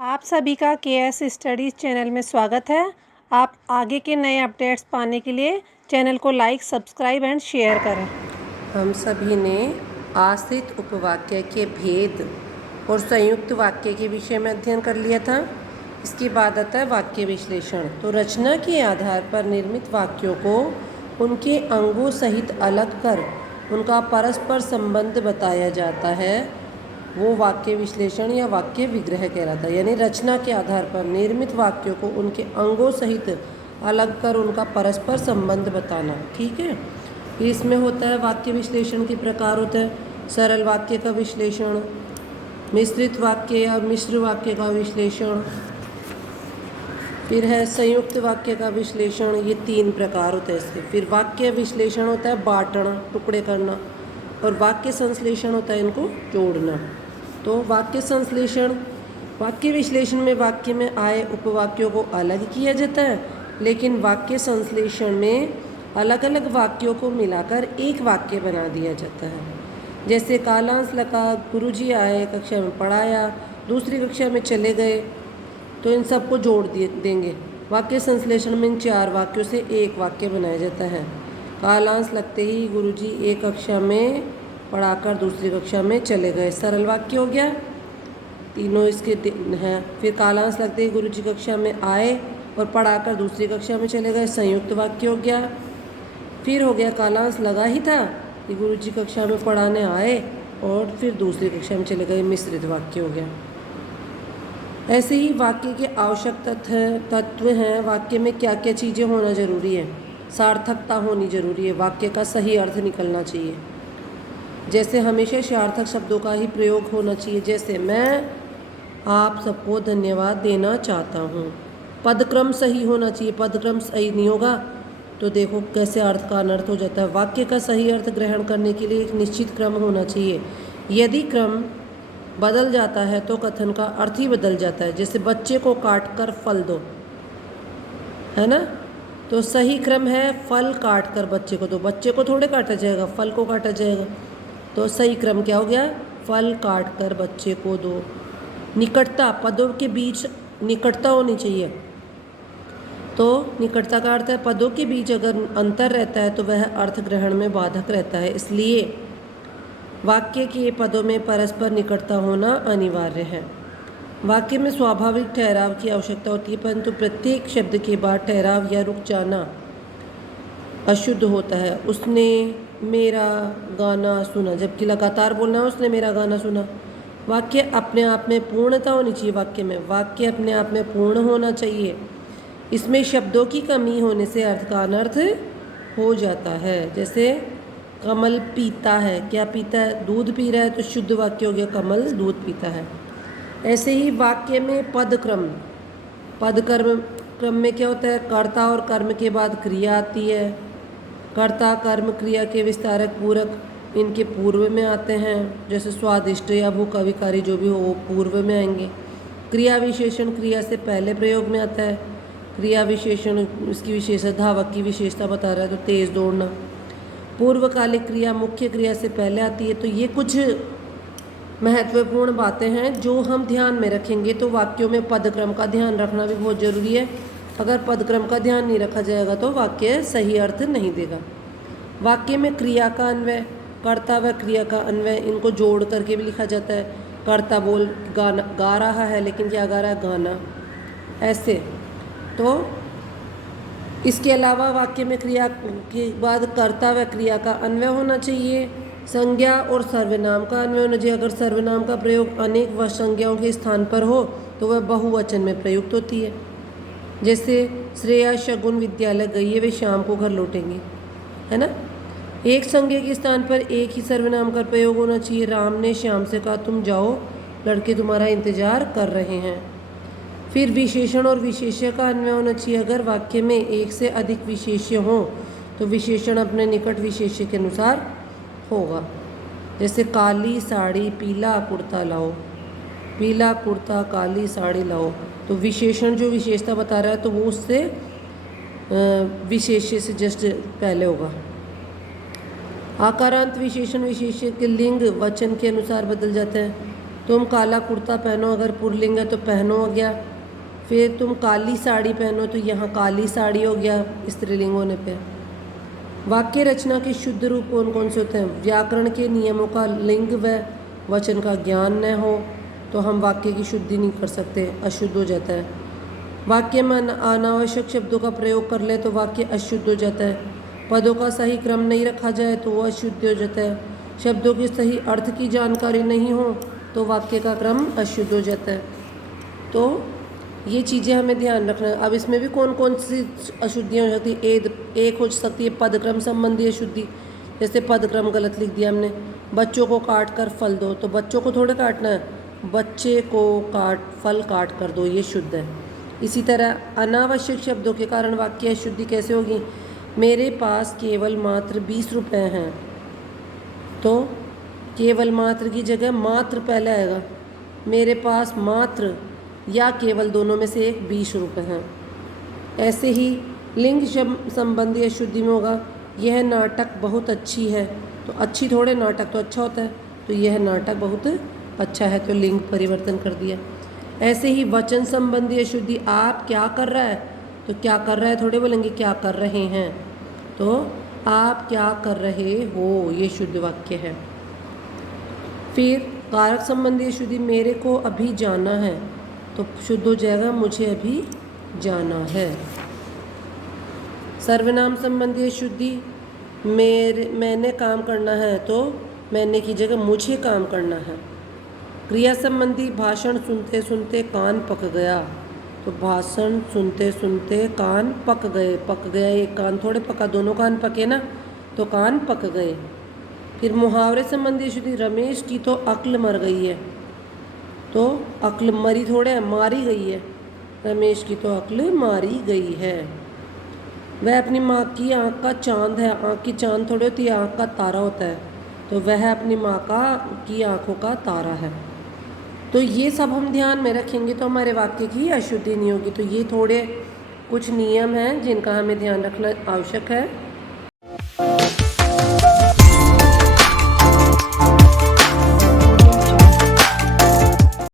आप सभी का केएस स्टडीज़ चैनल में स्वागत है। आप आगे के नए अपडेट्स पाने के लिए चैनल को लाइक, सब्सक्राइब एंड शेयर करें। हम सभी ने आश्रित उपवाक्य के भेद और संयुक्त वाक्य के विषय में अध्ययन कर लिया था। इसके बाद आता है वाक्य विश्लेषण। तो रचना के आधार पर निर्मित वाक्यों को उनके अंगों सहित अलग कर उनका परस्पर संबंध बताया जाता है, वो वाक्य विश्लेषण या वाक्य विग्रह कहलाता है। यानी रचना के आधार पर निर्मित वाक्यों को उनके अंगों सहित अलग कर उनका परस्पर संबंध बताना। ठीक है, इसमें होता है वाक्य विश्लेषण के प्रकार होते हैं सरल वाक्य का विश्लेषण, मिश्रित वाक्य या मिश्र वाक्य का विश्लेषण, फिर है संयुक्त वाक्य का विश्लेषण। ये तीन प्रकार होते हैं इसके। फिर वाक्य विश्लेषण होता है बांटना, टुकड़े करना, और वाक्य संश्लेषण होता है इनको जोड़ना। तो वाक्य संश्लेषण, वाक्य विश्लेषण में वाक्य में आए उपवाक्यों को अलग किया जाता है, लेकिन वाक्य संश्लेषण में अलग अलग वाक्यों को मिलाकर एक वाक्य बना दिया जाता है। जैसे कालांश लगा, गुरुजी आए, कक्षा में पढ़ाया, दूसरी कक्षा में चले गए, तो इन सबको जोड़ देंगे। वाक्य संश्लेषण में इन चार वाक्यों से एक वाक्य बनाया जाता है। कालांश लगते ही गुरुजी एक कक्षा में पढ़ाकर दूसरी कक्षा में चले गए, सरल वाक्य हो गया, तीनों इसके हैं। फिर कालांश लगते ही गुरुजी कक्षा में आए और पढ़ाकर दूसरी कक्षा में चले गए, संयुक्त वाक्य हो गया। फिर हो गया कालांश लगा ही था कि गुरुजी कक्षा में पढ़ाने आए और फिर दूसरी कक्षा में चले गए, मिश्रित वाक्य हो गया। ऐसे ही वाक्य के आवश्यक तत्व हैं। वाक्य में क्या क्या चीज़ें होना जरूरी है। सार्थकता होनी जरूरी है, वाक्य का सही अर्थ निकलना चाहिए। जैसे हमेशा सार्थक शब्दों का ही प्रयोग होना चाहिए। जैसे मैं आप सबको धन्यवाद देना चाहता हूँ, पदक्रम सही होना चाहिए। पदक्रम सही नहीं होगा तो देखो कैसे अर्थ का अनर्थ हो जाता है। वाक्य का सही अर्थ ग्रहण करने के लिए एक निश्चित क्रम होना चाहिए। यदि क्रम बदल जाता है तो कथन का अर्थ ही बदल जाता है। जैसे बच्चे को काट कर फल दो, है ना, तो सही क्रम है फल काट कर बच्चे को दो। बच्चे को थोड़े काटा जाएगा, फल को काटा जाएगा। तो सही क्रम क्या हो गया, फल काट कर बच्चे को दो। निकटता, पदों के बीच निकटता होनी चाहिए। तो निकटता का अर्थ है पदों के बीच अगर अंतर रहता है तो वह अर्थ ग्रहण में बाधक रहता है, इसलिए वाक्य के पदों में परस्पर निकटता होना अनिवार्य है। वाक्य में स्वाभाविक ठहराव की आवश्यकता होती है, परंतु प्रत्येक शब्द के बाद ठहराव या रुक जाना अशुद्ध होता है। उसने मेरा गाना सुना, जबकि लगातार बोलना है उसने मेरा गाना सुना। वाक्य अपने आप में पूर्णता होनी चाहिए। वाक्य में वाक्य अपने आप में पूर्ण होना चाहिए। इसमें शब्दों की कमी होने से अर्थ का अनर्थ हो जाता है। जैसे कमल पीता है, क्या पीता है, दूध पी रहा है, तो शुद्ध वाक्य हो गया कमल दूध पीता है। ऐसे ही वाक्य में पदक्रम, क्रम में क्या होता है, कर्ता और कर्म के बाद क्रिया आती है। कर्ता कर्म क्रिया के विस्तारक पूरक इनके पूर्व में आते हैं। जैसे स्वादिष्ट या भूख अभिकारी जो भी हो वो पूर्व में आएंगे। क्रिया विशेषण क्रिया से पहले प्रयोग में आता है। क्रिया विशेषण इसकी विशेषता, धावक की विशेषता बता रहा है, तो तेज दौड़ना। पूर्वकालिक क्रिया मुख्य क्रिया से पहले आती है। तो ये कुछ महत्वपूर्ण बातें हैं जो हम ध्यान में रखेंगे। तो वाक्यों में पदक्रम का ध्यान रखना भी बहुत ज़रूरी है। अगर पदक्रम का ध्यान नहीं रखा जाएगा तो वाक्य सही अर्थ नहीं देगा। वाक्य में क्रिया का अन्वय, कर्ता व क्रिया का अन्वय, इनको जोड़ करके भी लिखा जाता है। कर्ता बोल गाना गा रहा है, लेकिन क्या गा रहा है, गाना, ऐसे। तो इसके अलावा वाक्य में क्रिया के बाद कर्ता व क्रिया का अन्वय होना चाहिए। संज्ञा और सर्वनाम का अन्वय होना चाहिए। अगर सर्वनाम का प्रयोग अनेक संज्ञाओं के स्थान पर हो तो वह बहुवचन में प्रयुक्त होती है। जैसे श्रेया शगुन विद्यालय गई है, वे शाम को घर लौटेंगे, है ना। एक संज्ञा के स्थान पर एक ही सर्वनाम का प्रयोग होना चाहिए। राम ने श्याम से कहा तुम जाओ, लड़के तुम्हारा इंतजार कर रहे हैं। फिर विशेषण और विशेष्य का अन्वय होना चाहिए। अगर वाक्य में एक से अधिक विशेष्य हों तो विशेषण अपने निकट विशेष्य के अनुसार होगा। जैसे काली साड़ी पीला कुर्ता लाओ, पीला कुर्ता काली साड़ी लाओ, तो विशेषण जो विशेषता बता रहा है तो वो उससे विशेष्य से जस्ट पहले होगा। आकारांत विशेषण विशेष्य के लिंग वचन के अनुसार बदल जाते हैं। तुम काला कुर्ता पहनो, अगर पुल्लिंग है तो पहनो हो गया। फिर तुम काली साड़ी पहनो, तो यहाँ काली साड़ी हो गया स्त्रीलिंग होने पे। वाक्य रचना के शुद्ध रूप कौन कौन से होते हैं? व्याकरण के नियमों का लिंग व वचन का ज्ञान न हो तो हम वाक्य की शुद्धि नहीं कर सकते, अशुद्ध हो जाता है। वाक्य में अनावश्यक शब्दों का प्रयोग कर ले तो वाक्य अशुद्ध हो जाता है। पदों का सही क्रम नहीं रखा जाए तो वो अशुद्ध हो जाता है। शब्दों के सही अर्थ की जानकारी नहीं हो तो वाक्य का क्रम अशुद्ध हो जाता है। तो ये चीज़ें हमें ध्यान रखना है। अब इसमें भी कौन कौन सी अशुद्धियाँ हो सकती है? एक हो सकती है पदक्रम संबंधी अशुद्धि, जैसे पदक्रम गलत लिख दिया हमने। बच्चों को काट कर फल दो, तो बच्चों को थोड़े काटना है, बच्चे को फल काट कर दो, ये शुद्ध है। इसी तरह अनावश्यक शब्दों के कारण वाक्य अशुद्धि कैसे होगी? मेरे पास केवल मात्र 20 रुपये हैं, तो केवल मात्र की जगह मात्र पहले आएगा। मेरे पास मात्र या केवल दोनों में से एक 20 रुपये हैं। ऐसे ही लिंग संबंधी अशुद्धि में होगा, यह नाटक बहुत अच्छी है, तो अच्छी थोड़े, नाटक तो अच्छा होता है, तो यह नाटक बहुत अच्छा है, तो लिंग परिवर्तन कर दिया। ऐसे ही वचन संबंधी अशुद्धि, आप क्या कर रहा है, तो क्या कर रहा है थोड़े बोलेंगे क्या कर रहे हैं, तो आप क्या कर रहे हो, ये शुद्ध वाक्य है। फिर कारक संबंधी अशुद्धि, मेरे को अभी जाना है, तो शुद्ध हो जाएगा मुझे अभी जाना है। सर्वनाम संबंधी अशुद्धि, मैंने काम करना है, तो मैंने की जगह मुझे काम करना है। क्रिया संबंधी, भाषण सुनते सुनते कान पक गया, तो भाषण सुनते सुनते कान पक गए। पक गया, एक कान थोड़े पका, दोनों कान पके ना, तो कान पक गए। फिर मुहावरे संबंधी अशुद्धि, रमेश की तो अक्ल मर गई है, तो अक्ल मरी थोड़े है, मारी गई है। रमेश की तो अक्ल मारी गई है। वह अपनी माँ की आँख का चांद है, आँख की चांद थोड़ी होती है, आँख का तारा होता है, तो वह अपनी माँ की आँखों का तारा है। तो ये सब हम ध्यान में रखेंगे तो हमारे वाक्य की अशुद्धि नहीं होगी। तो ये थोड़े कुछ नियम हैं जिनका हमें ध्यान रखना आवश्यक है।